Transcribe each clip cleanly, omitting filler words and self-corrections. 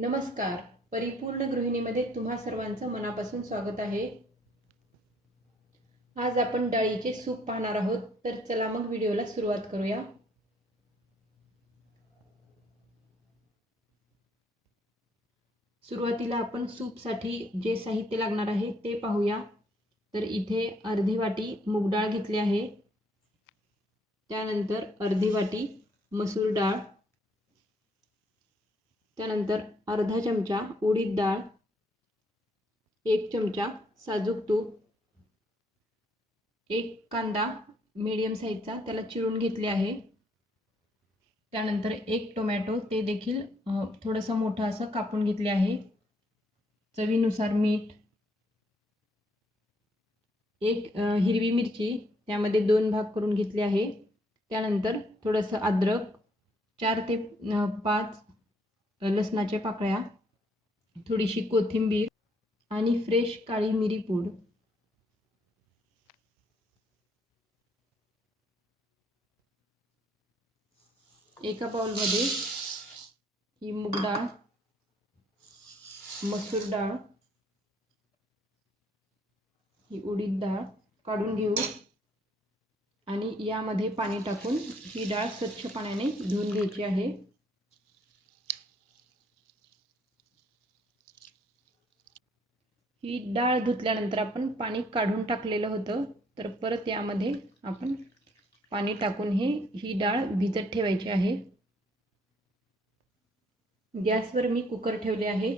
नमस्कार. परिपूर्ण गृहिणीमध्ये तुम्हा सर्वांचं मनापासून स्वागत आहे. आज आपण डाळीचे सूप पाहणार आहोत. तर चला मग व्हिडिओला सुरुवात करूया. सुरुवातीला आपण सूपसाठी जे साहित्य लागणार आहे ते पाहूया. तर इथे अर्धी वाटी मूग डाळ घेतली आहे. त्यानंतर अर्धी वाटी मसूर डाळ, त्यानंतर अर्धा चमचा उडीद डाळ, 1 चमचा साजूक तूप, एक कांदा मीडियम साईजचा त्याला चिरून घेतले आहे. त्यानंतर एक टोमॅटो ते देखील थोडंसं मोठं असं कापून घेतले आहे. चवीनुसार मीठ, एक हिरवी मिरची त्यामध्ये 2 भाग करून घेतले आहे. त्यानंतर थोडंसं अद्रक, 4 ते 5 लसणाच्या पाकळ्या, थोडीशी कोथिंबीर आणि फ्रेश काळी मिरी पूड. एका बाउलमध्ये ही मूग डाळ, मसूर डाळ, ही उडीद डाळ काढून घेऊ आणि यामध्ये पाणी टाकून ही डाळ स्वच्छ पाण्याने धुवून घ्यायची आहे. ही डाळ धुतल्यानंतर आपण पाणी काढून टाकलेलं होतं. तर परत यामध्ये आपण पाणी टाकून ही डाळ भिजत ठेवायची आहे. गॅसवर मी कुकर ठेवले आहे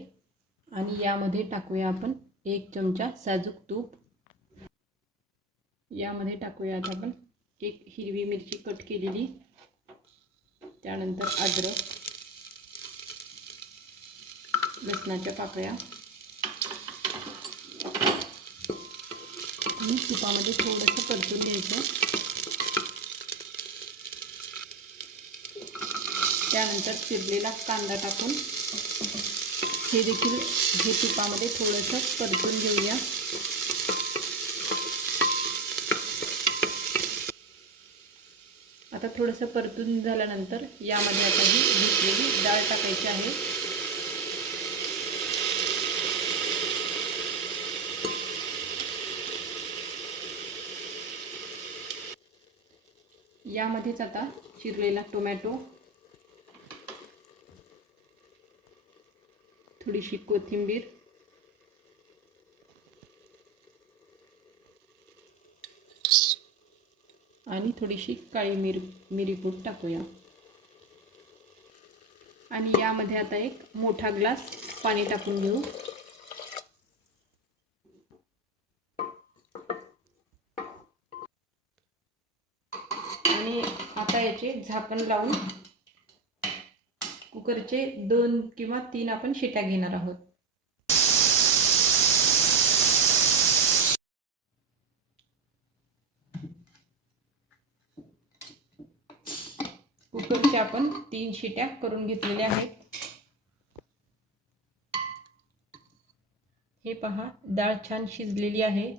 आणि यामध्ये टाकूया आपण 1 चमचा साजूक तूप. यामध्ये टाकूया आता आपण एक हिरवी मिरची कट केलेली, त्यानंतर अद्रक, लसणाच्या पाकळ्या आणि तुपामध्ये थोडंसं परतून घ्यायचं. त्यानंतर चिरलेला कांदा टाकून हे देखील तुपामध्ये थोडंसं परतून घेऊया. आता थोडंसं परतून झाल्यानंतर यामध्ये आता ही भिजलेली डाळ टाकायची आहे. यामध्येच आता चिरलेला टोमॅटो, थोडीशी कोथिंबीर आणि थोडीशी काळी मिरी पूड टाकूया. आणि यामध्ये आता एक मोठा ग्लास पाणी टाकून घेऊ. आणि आता याचे झाकण लावून कुकरचे 2 किंवा 3 आपण शिट्या घेणार आहोत. कुकरचे आपण 3 शिट्या करून घेतलेल्या आहेत. हे पहा, डाळ छान शिजलेली आहे.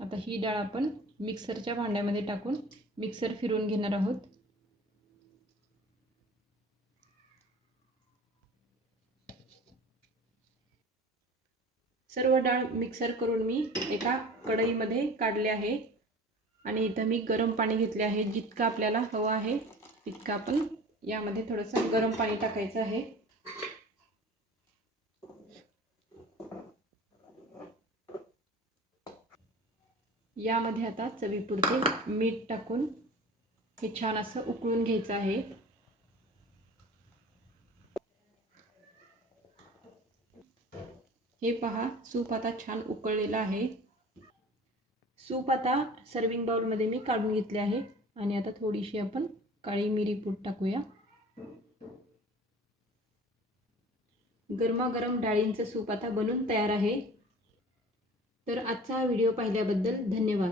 आता ही डाळ आपण मिक्सरच्या भांड्यामध्ये टाकून मिक्सर फिरवून घेणार आहोत. सर्व डाळ मिक्सर करून मी एका कढईमध्ये काढले आहे आणि इथं मी गरम पाणी घेतले आहे. जितकं आपल्याला हवं आहे तितकं आपण यामध्ये थोडंसं गरम पाणी टाकायचं आहे. यामध्ये आता चवीपुरते मीठ टाकून हे छान असं उकळून घ्यायचं आहे. हे पहा, सूप आता छान उकळलेलं आहे. सूप आता सर्विंग बाउलमध्ये मी काढून घेतले आहे आणि आता थोडीशी आपण काळी मिरी पूड टाकूया. गरमागरम डाळींचं सूप आता बनून तयार आहे. तर आजचा व्हिडिओ पाहिल्याबद्दल धन्यवाद.